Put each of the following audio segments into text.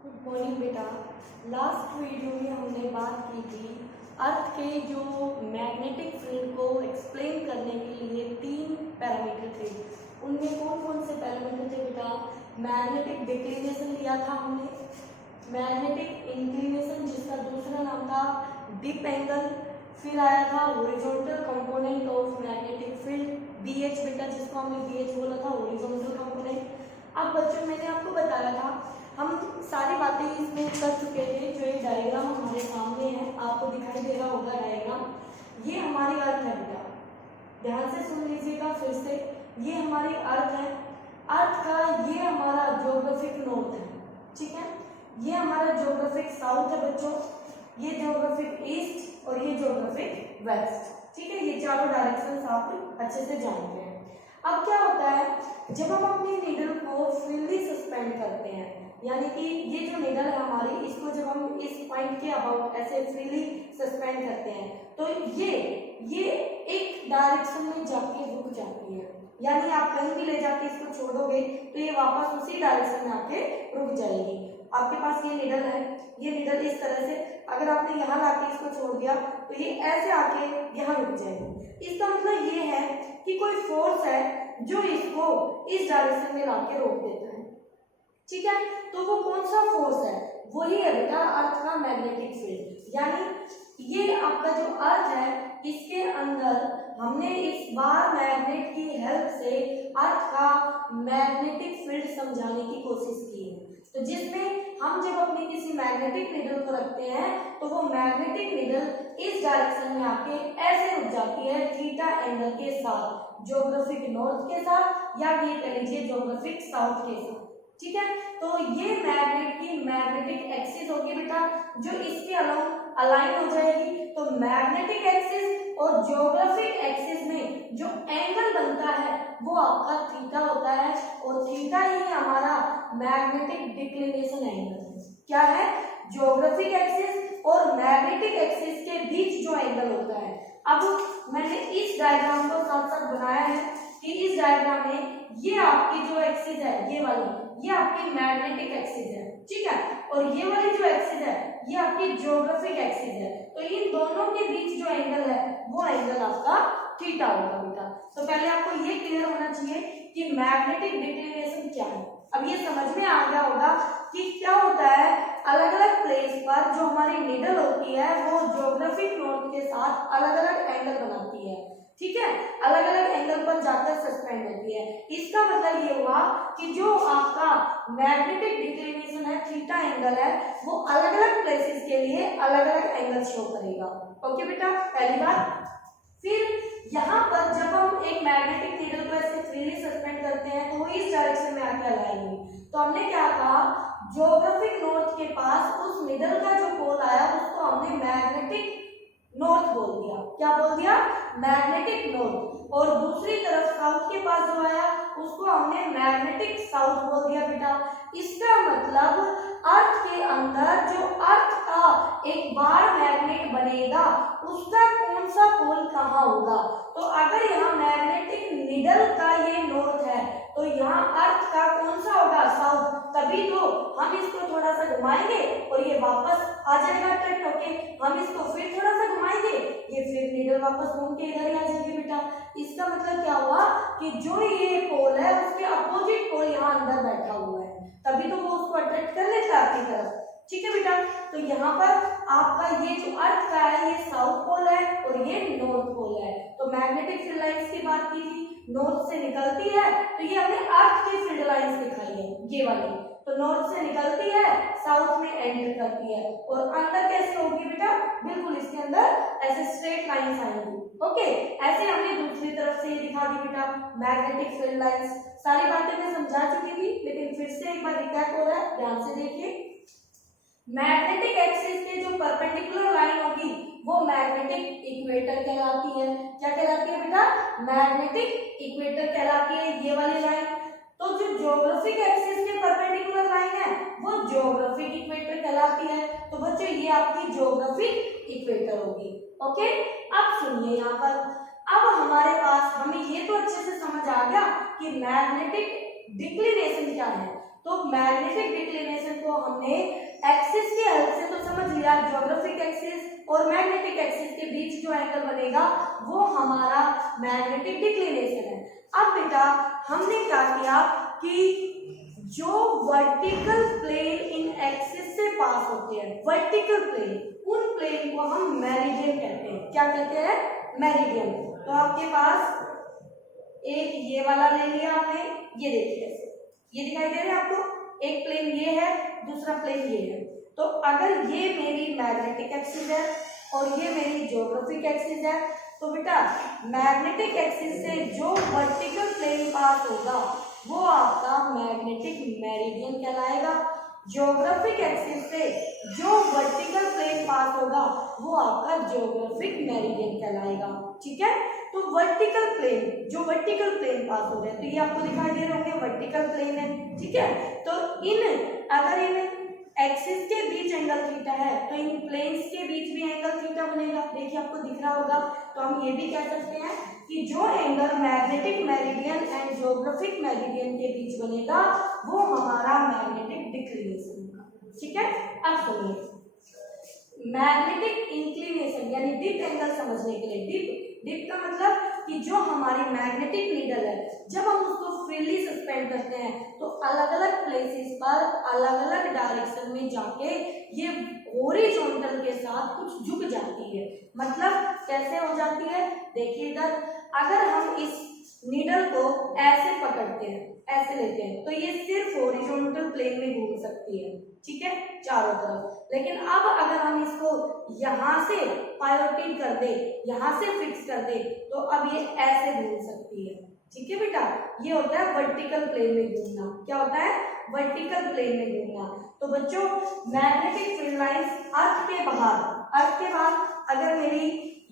Good morning बेटा। Last video में हमने बात की थी अर्थ के जो मैग्नेटिक फील्ड को एक्सप्लेन करने के लिए 3 पैरामीटर थे। उनमें कौन कौन से पैरामीटर थे बेटा? मैग्नेटिक डिक्लिनेशन लिया था हमने, मैग्नेटिक इंक्लिनेशन जिसका दूसरा नाम था डिप एंगल, फिर आया था horizontal component of magnetic field BH बेटा, जिसको हमने BH बोला था, हॉरिजॉन्टल कंपोनेंट। अब बच्चों मैंने आपको बताया था, हम सारी बातें इसमें कर चुके थे। जो ये डायग्राम हमारे सामने है, आपको दिखाई दे रहा होगा डायग्राम, ये हमारी अर्थ है बेटा। ध्यान से सुन लीजिएगा फिर से, ये हमारी अर्थ है। अर्थ का ये हमारा ज्योग्राफिक नॉर्थ है, ठीक है। ये हमारा ज्योग्राफिक साउथ है बच्चों, ये ज्योग्राफिक ईस्ट और ये ज्योग्राफिक वेस्ट, ठीक है। ये चारों डायरेक्शन आप अच्छे से जानते हैं। अब क्या होता है, जब हम अपनी नीडल को फ्रीली सस्पेंड करते हैं, यानी कि ये जो नीडल है हमारी, इसको जब हम इस पॉइंट के अबाउट ऐसे फ्रीली सस्पेंड करते हैं तो ये एक डायरेक्शन में जाके रुक जाती है। यानी आप कहीं भी ले जाके इसको छोड़ोगे तो ये वापस उसी डायरेक्शन में आके रुक जाएगी। आपके पास ये नीडल है, ये नीडल इस तरह से, अगर आपने यहाँ लाके इसको छोड़ दिया तो ये ऐसे आके यहाँ रुक जाएगी। इसका मतलब ये है कि कोई फोर्स है जो इसको इस डायरेक्शन में लाके रोक देता है, ठीक है। तो वो कौन सा फोर्स है? वही है बेटा अर्थ का मैग्नेटिक फील्ड। यानी ये आपका जो अर्थ है, इसके अंदर हमने इस बार मैग्नेट की हेल्प से अर्थ का मैग्नेटिक फील्ड समझाने की कोशिश की है। तो जिसमें हम जब अपनी किसी मैग्नेटिक नीडल को रखते हैं तो वो मैग्नेटिक नीडल इस डायरेक्शन में आके ऐसे रुक जाती है थीटा एंगल के साथ, ज्योग्राफिक नॉर्थ के साथ, या ये कह लीजिए ज्योग्राफिक साउथ के साथ, ठीक है। तो ये मैग्नेट की मैग्नेटिक एक्सिस होगी बेटा, जो इसके अलाउंग अलाइन हो जाएगी। तो मैग्नेटिक एक्सिस और ज्योग्राफिक एक्सिस में जो एंगल बनता है वो आपका थीटा होता है, और थीटा ही हमारा मैग्नेटिक डिक्लिनेशन एंगल है। क्या है? ज्योग्राफिक एक्सिस और मैग्नेटिक एक्सिस के बीच जो एंगल होता है। अब मैंने इस डायग्राम को साथ साथ बनाया है कि इस डायग्राम में ये आपकी जो एक्सिस है, ये वाली, ये आपकी मैग्नेटिक एक्सिस है, ठीक है। और ये वाली जो एक्सिस है ये आपकी ज्योग्राफिक एक्सिस है। तो इन दोनों के बीच जो एंगल है वो एंगल आपका थीटा होगा बेटा। तो पहले आपको ये क्लियर होना चाहिए कि मैग्नेटिक डिक्लिनेशन क्या है। अब ये समझ में आ गया होगा कि क्या होता है, अलग अलग प्लेस पर जो हमारी नीडल होती है वो ज्योग्राफिक नॉर्थ के साथ अलग अलग एंगल बनाती है, ठीक है। अलग अलग एंगल पर जाकर सस्पेंड होती है। इसका मतलब ये हुआ कि जो आपका मैग्नेटिक डिक्लिनेशन है, थीटा एंगल है, वो अलग अलग प्लेसेस के लिए अलग अलग एंगल शो करेगा। ओके बेटा, पहली बात। फिर यहाँ पर जब हम एक मैग्नेटिक नीडल को ऐसे फ्रीली सस्पेंड करते हैं तो वो इस डायरेक्शन में आके अलाइन। तो हमने क्या कहा, ज्योग्राफिक नॉर्थ के पास उस नीडल का जो पोल आया उसको हमने मैग्नेटिक नॉर्थ बोल दिया। क्या बोल दिया? Magnetic north. और दूसरी तरफ साउथ के पास जो आया उसको हमने मैग्नेटिक साउथ बोल दिया बेटा। इसका मतलब अर्थ के अंदर जो अर्थ का एक बार मैग्नेट बनेगा उसका कौन सा पोल कहाँ होगा। तो अगर यहाँ मैग्नेटिक नीडल का ये नॉर्थ है तो यहाँ अर्थ का कौन सा होगा? साउथ। तभी तो हम इसको थोड़ा सा घुमाएंगे और ये वापस आ जाएगा कट होके, हम इसको फिर थोड़ा सा घुमाएंगे, ये फिर नीडल वापस घूम के इधर ही आ जाएगी बेटा। इसका मतलब क्या हुआ कि जो ये पोल है उसके अपोजिट पोल यहाँ अंदर बैठा हुआ है, तभी तो वो उसको अट्रैक्ट कर लेता है अपनी तरफ, ठीक है बेटा। तो यहाँ पर आपका ये जो अर्थ का है ये साउथ पोल है और ये नॉर्थ पोल है। तो मैग्नेटिक फील्ड लाइंस की बात की थी, नॉर्थ से निकलती है तो ये हमने अर्थ की फील्ड लाइंस दिखाई है, ये वाली। तो नॉर्थ से निकलती है, साउथ में एंटर करती है, और अंदर कैसे होगी बेटा? बिल्कुल इसके अंदर ऐसे स्ट्रेट लाइंस आएंगी। ओके, ऐसे हमने दूसरी तरफ से ये दिखा दी बेटा मैग्नेटिक फील्ड लाइंस। सारी बातें मैं समझा चुकी थी, लेकिन फिर से एक बार रिकैप हो रहा है, ध्यान से देखिए। मैग्नेटिक एक्सिस के जो परपेंडिकुलर लाइन होगी वो मैग्नेटिक इक्वेटर कहलाती है। क्या कहलाती है बेटा? मैग्नेटिक इक्वेटर कहलाती है ये वाली लाइन। तो जो ज्योग्राफिक एक्सिस के परपेंडिकुलर लाइन है वो ज्योग्राफिक इक्वेटर कहलाती है। तो बच्चों ये आपकी ज्योग्राफिक इक्वेटर होगी। ओके, अब सुनिए यहाँ पर, अब हमारे पास, हमें ये तो अच्छे से समझ आ गया कि मैग्नेटिक डिक्लिनेशन क्या है। तो तो मैग्नेटिक डिक्लिनेशन को हमने एक्सिस की हेल्प से तो समझ लिया, ज्योग्राफिक एक्सिस और मैग्नेटिक एक्सिस के बीच जो एंगल बनेगा वो हमारा मैग्नेटिक डिक्लिनेशन है। अब बेटा हमने क्या किया कि जो वर्टिकल प्लेन इन एक्सिस से पास होते हैं, वर्टिकल प्लेन, उन प्लेन को हम मेरिडियन कहते हैं। क्या कहते हैं? मेरिडियन। तो आपके पास एक ये वाला ले लिया आपने, ये देखिए ये दिखाई दे रहा है आपको, एक प्लेन ये है, दूसरा प्लेन ये है। तो अगर ये मेरी मैग्नेटिक एक्सिस है और ये मेरी ज्योग्राफिक एक्सिस है, तो बेटा मैग्नेटिक एक्सिस से जो वर्टिकल प्लेन पास होगा वो आपका मैग्नेटिक मेरिडियन कहलाएगा। ज्योग्राफिक एक्सिस से जो वर्टिकल प्लेन पास होगा वो आपका ज्योग्राफिक मेरिडियन कहलाएगा। ठीक है, तो वर्टिकल प्लेन, जो वर्टिकल प्लेन पास हो रहे हैं, तो ये आपको दिखाई दे रहे होंगे वर्टिकल प्लेन है। ठीक है, तो अगर इन एक्सिस के बीच एंगल थीटा है तो इन प्लेन्स के बीच भी एंगल थीटा बनेगा। देखिए आपको दिख रहा होगा। तो हम ये भी कह सकते हैं कि जो angle magnetic meridian and geographic meridian के बीच बनेगा वो हमारा मैग्नेटिक डिक्लिनेशन होगा। ठीक है, अब सुनिए, मैग्नेटिक इंक्लिनेशन यानी डिप एंगल समझने के लिए, डिप का मतलब कि जो हमारी मैग्नेटिक नीडल है जब हम उसको फ्रीली सस्पेंड करते हैं तो अलग अलग प्लेसेस पर अलग अलग डायरेक्शन में जाके ये हॉरिजॉन्टल के साथ कुछ झुक जाती है। मतलब कैसे हो जाती है? देखिए इधर, अगर हम इस नीडल को ऐसे पकड़ते हैं, ऐसे लेते हैं, तो ये सिर्फ हॉरिजॉन्टल प्लेन में घूम सकती है। ठीक है, चारों तरफ। लेकिन अब अगर हम इसको यहाँ से पायोटीन कर दे, यहाँ से फिक्स कर दे, तो अब ये ऐसे घूम सकती है। ठीक है बेटा, ये होता है वर्टिकल प्लेन में घूमना। क्या होता है? वर्टिकल प्लेन में घूमना। तो बच्चों मैग्नेटिक फील्ड लाइंस अर्थ के बाहर अगर मेरी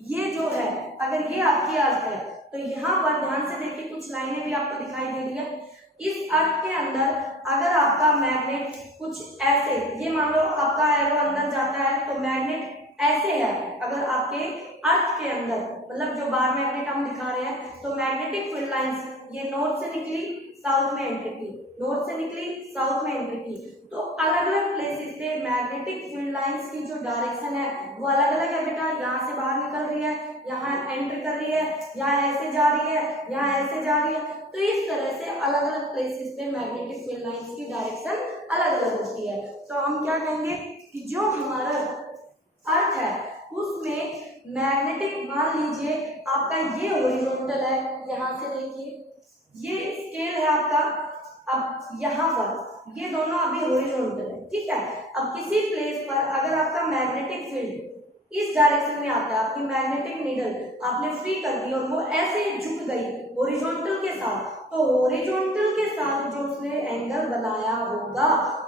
ये जो है, अगर ये आपकी अर्थ है, तो यहाँ पर ध्यान से देखिए कुछ लाइनें भी आपको दिखाई दे रही है। इस अर्थ के अंदर अगर आपका मैग्नेट कुछ ऐसे, ये मान लो आपका एरो अंदर जाता है तो मैग्नेट ऐसे है, अगर आपके अर्थ के अंदर, मतलब जो बार मैग्नेट हम दिखा रहे हैं, तो मैग्नेटिक फील्ड लाइंस ये नॉर्थ से निकली, साउथ में एंटर की, नॉर्थ से निकली, साउथ में एंटर की। तो अलग अलग प्लेसेस पे मैग्नेटिक फील्ड लाइंस की जो डायरेक्शन है वो अलग अलग है बेटा। यहाँ से बाहर निकल रही है, यहाँ एंटर कर रही है, यहाँ ऐसे जा रही है, यहाँ ऐसे जा रही है। तो इस तरह से अलग अलग प्लेसेस पे मैग्नेटिक फील्ड लाइंस की डायरेक्शन अलग अलग होती है। तो हम क्या कहेंगे कि जो हमारा अर्थ है उसमें मैग्नेटिक, मान लीजिए आपका ये हॉरिजॉन्टल है, यहाँ से देखिए ये स्केल है आपका, अब यहाँ पर ये दोनों अभी हॉरिजॉन्टल है। ठीक है, अब किसी प्लेस पर अगर आपका मैग्नेटिक फील्ड इस डायरेक्शन में आता है, आपकी मैग्नेटिक नीडल आपने फ्री कर दी और वो ऐसे झुक गई हॉरिजॉन्टल के साथ, तो हॉरिजॉन्टल के साथ जो उसने एंगल बनाया होगा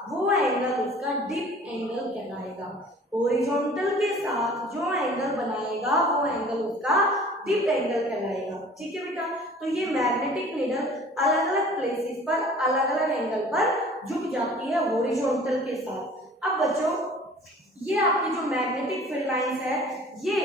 वो एंगल उसका डिप एंगल कहलाएगा। हॉरिजॉन्टल के साथ जो एंगल बनाएगा वो एंगल उसका डिप एंगल कहलाएगा। ठीक है बेटा, तो ये मैग्नेटिक नीडल अलग अलग प्लेसेस पर अलग अलग एंगल पर झुक जाती है हॉरिजॉन्टल के साथ। अब बच्चों ये आपकी जो मैग्नेटिक फील्ड लाइंस है ये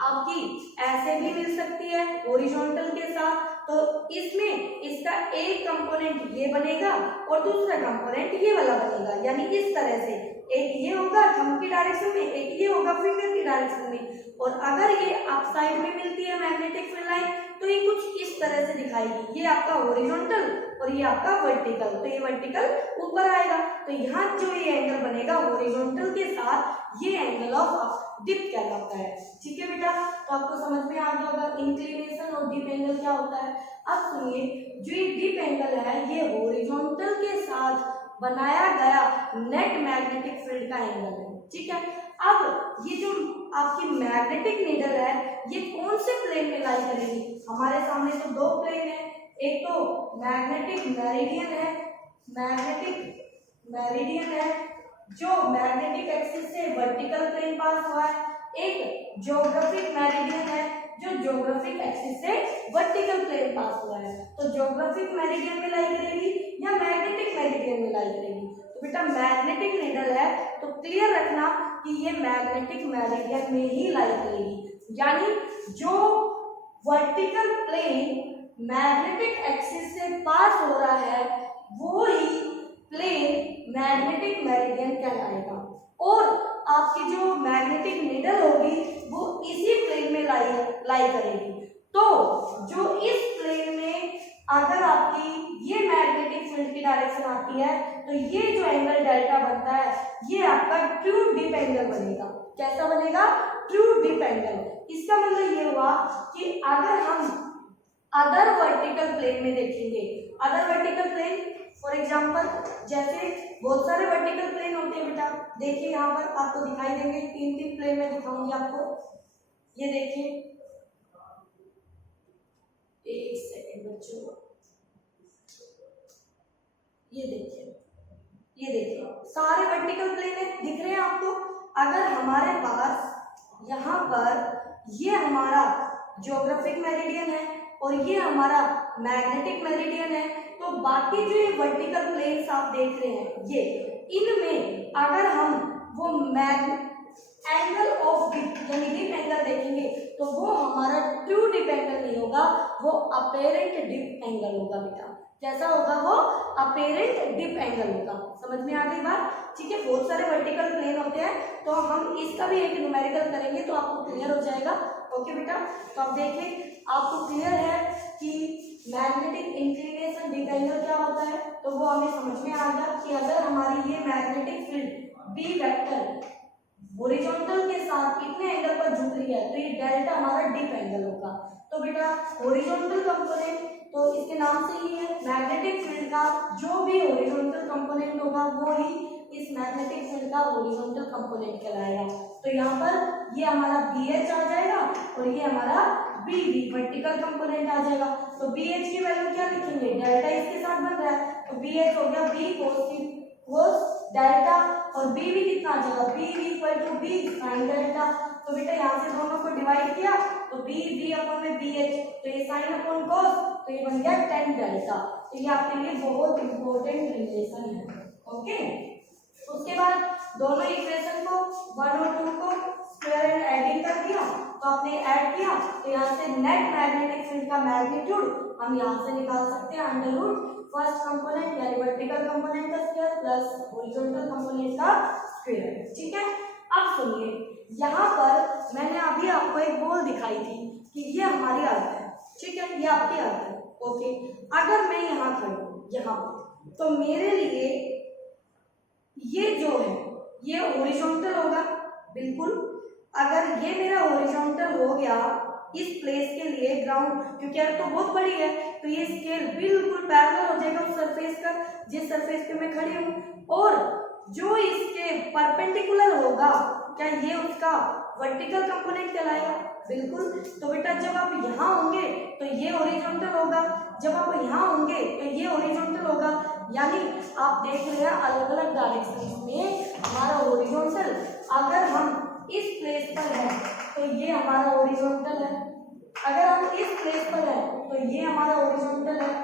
आपकी ऐसे भी मिल सकती है हॉरिजॉन्टल के साथ, तो इसमें इसका एक कंपोनेंट ये बनेगा और दूसरा कंपोनेंट ये वाला बनेगा। यानी इस तरह से एक ये होगा थंब की डायरेक्शन में, एक ये होगा फिंगर की डायरेक्शन में। और अगर ये अप साइड में मिलती है मैग्नेटिक फील्ड लाइन तो ये कुछ इस तरह से दिखाएगी, ये आपका हॉरिजॉन्टल और ये आपका वर्टिकल। तो ये वर्टिकल ऊपर आएगा, तो यहाँ जो ये एंगल बनेगा हॉरिजॉन्टल के साथ ये एंगल ऑफ डिप कहलाता है। ठीक है बेटा, तो आपको समझ में आ गया होगा इंक्लिनेशन और डिप एंगल क्या होता है। अब सुनिए, जो ये डिप एंगल है ये हॉरिजॉन्टल के साथ बनाया गया नेट मैग्नेटिक फील्ड का एंगल है। ठीक है, अब ये जो आपकी मैग्नेटिक नीडल है ये कौन से प्लेन में लाई करेगी? हमारे सामने तो दो प्लेन है, एक तो मैग्नेटिक मेरिडियन है, जो मैग्नेटिक एक्सिस से वर्टिकल प्लेन पास हुआ है, एक ज्योग्राफिक मेरिडियन है जो ज्योग्राफिक एक्सिस से वर्टिकल प्लेन पास हुआ है। तो ज्योग्राफिक मेरिडियन में लाई करेगी या मैग्नेटिक मेरिडियन में लाई करेगी? तो बेटा मैग्नेटिक नीडल है तो क्लियर रखना कि ये मैग्नेटिक मेरिडियन में ही लाई करेगी। यानी जो वर्टिकल प्लेन मैग्नेटिक एक्सिस से पास हो रहा है वो ही प्लेन मैग्नेटिक मेरिडियन कहलाएगा। और आपकी जो मैग्नेटिक नीडल होगी वो इसी प्लेन में लाई करेगी। तो जो इस प्लेन में अगर आपकी ये मैग्नेटिक फील्ड की डायरेक्शन आती है तो ये जो एंगल डेल्टा बनता है ये आपका ट्रू डिप एंगल बनेगा। कैसा बनेगा? True dip angle. इसका मतलब ये हुआ कि अगर हम अदर वर्टिकल प्लेन में देखेंगे, other vertical plane for example जैसे बहुत सारे वर्टिकल प्लेन होते हैं बेटा, देखिए यहाँ पर आपको दिखाई देंगे, तीन तीन प्लेन में दिखाऊंगी आपको। ये देखिए, एक सेकेंड बच्चों, ये देखिए सारे वर्टिकल प्लेन है, दिख रहे हैं आपको। अगर हमारे पास यहाँ पर ये हमारा ज्योग्राफिक मेरिडियन है और ये हमारा मैग्नेटिक मेरिडियन है, तो बाकी जो ये वर्टिकल प्लेन्स आप देख रहे हैं ये, इनमें अगर हम वो एंगल ऑफ डिप यानी डिप एंगल देखेंगे तो वो हमारा ट्रू डिप एंगल नहीं होगा, वो अपेरेंट डिप एंगल होगा बेटा। कैसा होगा? वो अपेरेंट डिप एंगल होगा। समझ में आ गई बात? ठीक है, बहुत सारे वर्टिकल प्लेन होते हैं तो हम इसका भी एक न्यूमेरिकल करेंगे तो आपको क्लियर हो जाएगा। ओके बेटा, तो आप देखिए आपको क्लियर है कि मैग्नेटिक इंक्लिनेशन डिप एंगल क्या होता है, तो वो हमें समझ में आ गया कि अगर हमारी ये magnetic field B vector horizontal के साथ कितने एंगल पर झुक रही है तो ये डेल्टा हमारा डिप एंगल होगा। तो बेटा हॉरिजॉन्टल कंपोनेंट तो इसके नाम से ही है, मैग्नेटिक फील्ड का जो भी हॉरिजॉन्टल कंपोनेंट होगा वो ही इस मैग्नेटिक फील्ड का हॉरिजॉन्टल कंपोनेंट कहलाएगा। तो यहाँ पर ये हमारा BH आ जाएगा और ये हमारा BV वर्टिकल कंपोनेंट आ जाएगा। तो BH की वैल्यू क्या लिखेंगे? डेल्टा इसके साथ बन रहा है तो BH हो गया B cos डेल्टा और BV कितना आ जाएगा? BV equal to B sin delta. तो बेटा यहाँ से दोनों को डिवाइड किया तो BV अपॉन में BH, तो ये साइन अपॉन cos, तो ये बन गया tan डेल्टा। तो ये आपके लिए बहुत इंपॉर्टेंट रिलेशन है। ओके, उसके बाद दोनों इक्वेशन को 1 और 2 को स्क्वायर एंड एडिंग कर दिया तो आपने ऐड किया तो यहाँ से नेट मैग्नेटिक फील्ड का मैग्नीट्यूड हम यहाँ से निकाल सकते हैं अंडर रूट फर्स्ट कंपोनेंट यानी वर्टिकल कंपोनेंट का स्क्वायर प्लस हॉरिजॉन्टल कंपोनेंट का स्क्वायर। ठीक है, अब सुनिए यहाँ पर मैंने अभी आपको एक बॉल दिखाई थी कि ये हमारी अर्थ है। ठीक है, ये आपकी अर्थ है। ओके, अगर मैं यहाँ खड़ूँ यहाँ पर तो मेरे लिए ये जो है ये हॉरिजॉन्टल होगा बिल्कुल। अगर ये मेरा हॉरिजॉन्टल हो गया इस प्लेस के लिए ग्राउंड, क्योंकि अर्थ तो बहुत बड़ी है तो ये स्केल बिल्कुल पैरेलल हो जाएगा उस सरफेस का जिस सरफेस पे मैं खड़ी हूँ, और जो इसके परपेंडिकुलर होगा क्या ये उसका वर्टिकल कंपोनेंट कहलाएगा? बिल्कुल। तो बेटा जब आप यहाँ होंगे तो ये हॉरिजॉन्टल होगा, जब आप यहाँ होंगे तो ये हॉरिजॉन्टल होगा, यानी आप देख रहे हैं अलग अलग डायरेक्शन में हमारा हॉरिजॉन्टल। अगर हम इस प्लेस पर है तो ये हमारा हॉरिजॉन्टल है, अगर हम इस प्लेस पर है तो ये हमारा हॉरिजॉन्टल है,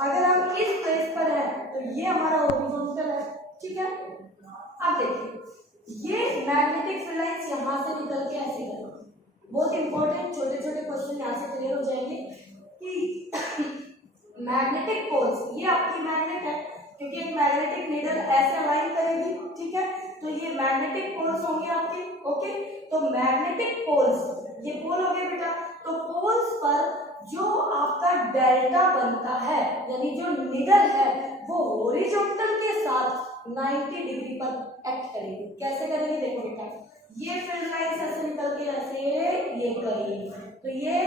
अगर हम इस प्लेस पर है तो ये हमारा हॉरिजॉन्टल है। ठीक है, अब देखिए ये मैग्नेटिक फील्ड लाइंस यहाँ से निकल के ऐसे करें, बहुत इंपॉर्टेंट छोटे छोटे क्वेश्चन यहाँ से क्लियर हो जाएंगे कि मैग्नेटिक पोल्स, ये आपकी मैग्नेट है क्योंकि एक मैग्नेटिक नीडल ऐसे अलाइन करेगी। ठीक है, तो ये मैग्नेटिक पोल्स होंगे आपके। ओके, तो मैग्नेटिक पोल्स ये पोल हो गए बेटा। तो पोल्स पर जो आपका डेल्टा बनता है यानी जो नीडल है वो हॉरिजॉन्टल के साथ 90 डिग्री पर एक्ट करेगी। कैसे करेगी? देखो बेटा, ये फील्ड लाइंस ऐसे निकल के ऐसे ये करेगी तो ये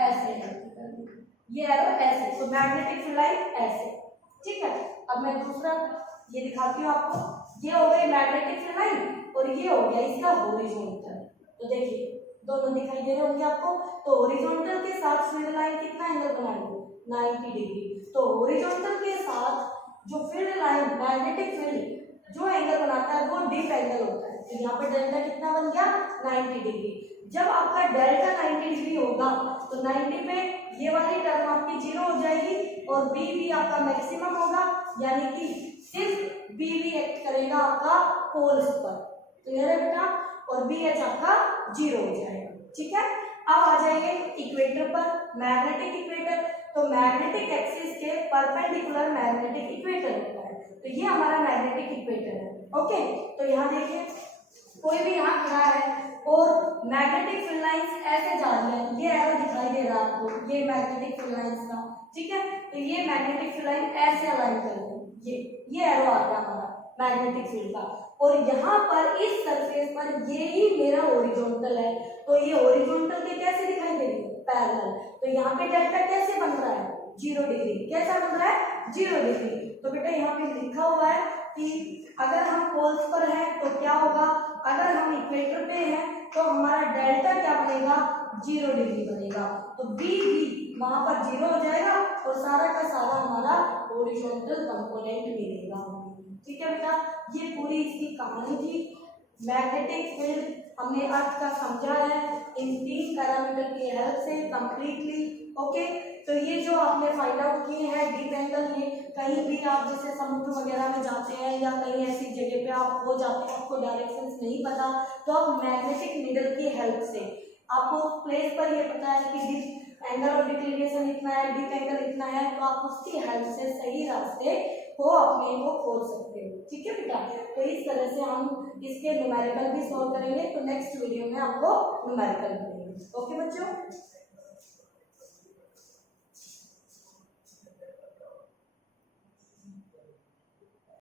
ऐसे ये एरो ऐसे, तो मैग्नेटिक फील्ड लाइन ऐसे। ठीक है, अब मैं दूसरा ये दिखाती हूँ आपको। ये हो गई मैग्नेटिक फील्ड लाइन और ये हो गया इसका हॉरिजॉन्टल। तो देखिए दोनों दिखाई दे रहे होंगे आपको। तो हॉरिजॉन्टल के साथ फील्ड लाइन कितना एंगल बनाएंगे? 90 डिग्री। तो हॉरिजॉन्टल के साथ जो फील्ड लाइन मैग्नेटिक फील्ड जो एंगल बनाता है वो डिप एंगल होता है। तो यहाँ पर डेल्टा कितना बन गया? 90 डिग्री। जब आपका डेल्टा 90 डिग्री होगा तो 90 पे ये वाली टर्म आपकी 0 हो जाएगी और बी भी आपका मैक्सिमम होगा, यानी कि सिर्फ बी भी एक्ट करेगा आपका पोल्स पर। क्लियर है बेटा? और बी एच आपका 0 हो जाएगा। ठीक है, अब आ जाएंगे इक्वेटर पर, मैग्नेटिक इक्वेटर। तो मैग्नेटिक एक्सिस के परपेंडिकुलर मैग्नेटिक इक्वेटर होता है। तो ये हमारा मैग्नेटिक इक्वेटर ओके, तो यहाँ देखिए कोई भी यहाँ खड़ा है और मैग्नेटिक फील्ड लाइंस ऐसे जा रही है, ये एरो दिखाई दे रहा है आपको, ये मैग्नेटिक फील्ड लाइंस का, ठीक है। तो ये मैग्नेटिक फील्ड लाइन ऐसे अलाइन करेंगे, ये एरो आ गया हमारा मैग्नेटिक फील्ड का, और यहाँ पर इस सरफेस पर ये ही मेरा ओरिजोनटल है, तो ये ओरिजोनटल के कैसे दिखाई दे रही है, पैरेलल। तो यहाँ पे डेल्टा कैसे बन रहा है, 0 डिग्री, कैसा बन रहा है, 0 डिग्री। तो बेटा यहाँ पे लिखा हुआ है कि अगर हम पोल्स पर हैं तो क्या होगा, अगर हम इक्वेटर पे हैं तो हमारा डेल्टा क्या बनेगा, 0 डिग्री बनेगा। तो बी भी वहां पर 0 हो जाएगा और सारा का सारा हमारा हॉरिजॉन्टल कंपोनेंट मिलेगा। ठीक है बेटा, ये पूरी इसकी कहानी थी। मैग्नेटिक फील्ड हमने अर्थ का समझा है इन 3 पैरामीटर की हेल्प से कंप्लीटली। ओके, तो ये जो आपने फाइंड आउट किए हैं डीप एंगल में, कहीं भी आप जैसे समुद्र वगैरह में जाते हैं या कहीं ऐसी जगह पे आप हो जाते हैं, आपको डायरेक्शंस नहीं पता, तो आप मैग्नेटिक नीडल की हेल्प से आपको प्लेस पर ये पता है कि डीप एंगल ऑफ डिक्लिनेशन इतना है, डीप एंगल इतना है, तो आप उसकी हेल्प से सही रास्ते को अपने को खोज सकते हो। ठीक है बेटा, तो इस तरह से हम इसके न्यूमेरिकल भी सॉल्व करेंगे। तो नेक्स्ट वीडियो में आपको न्यूमेरिकल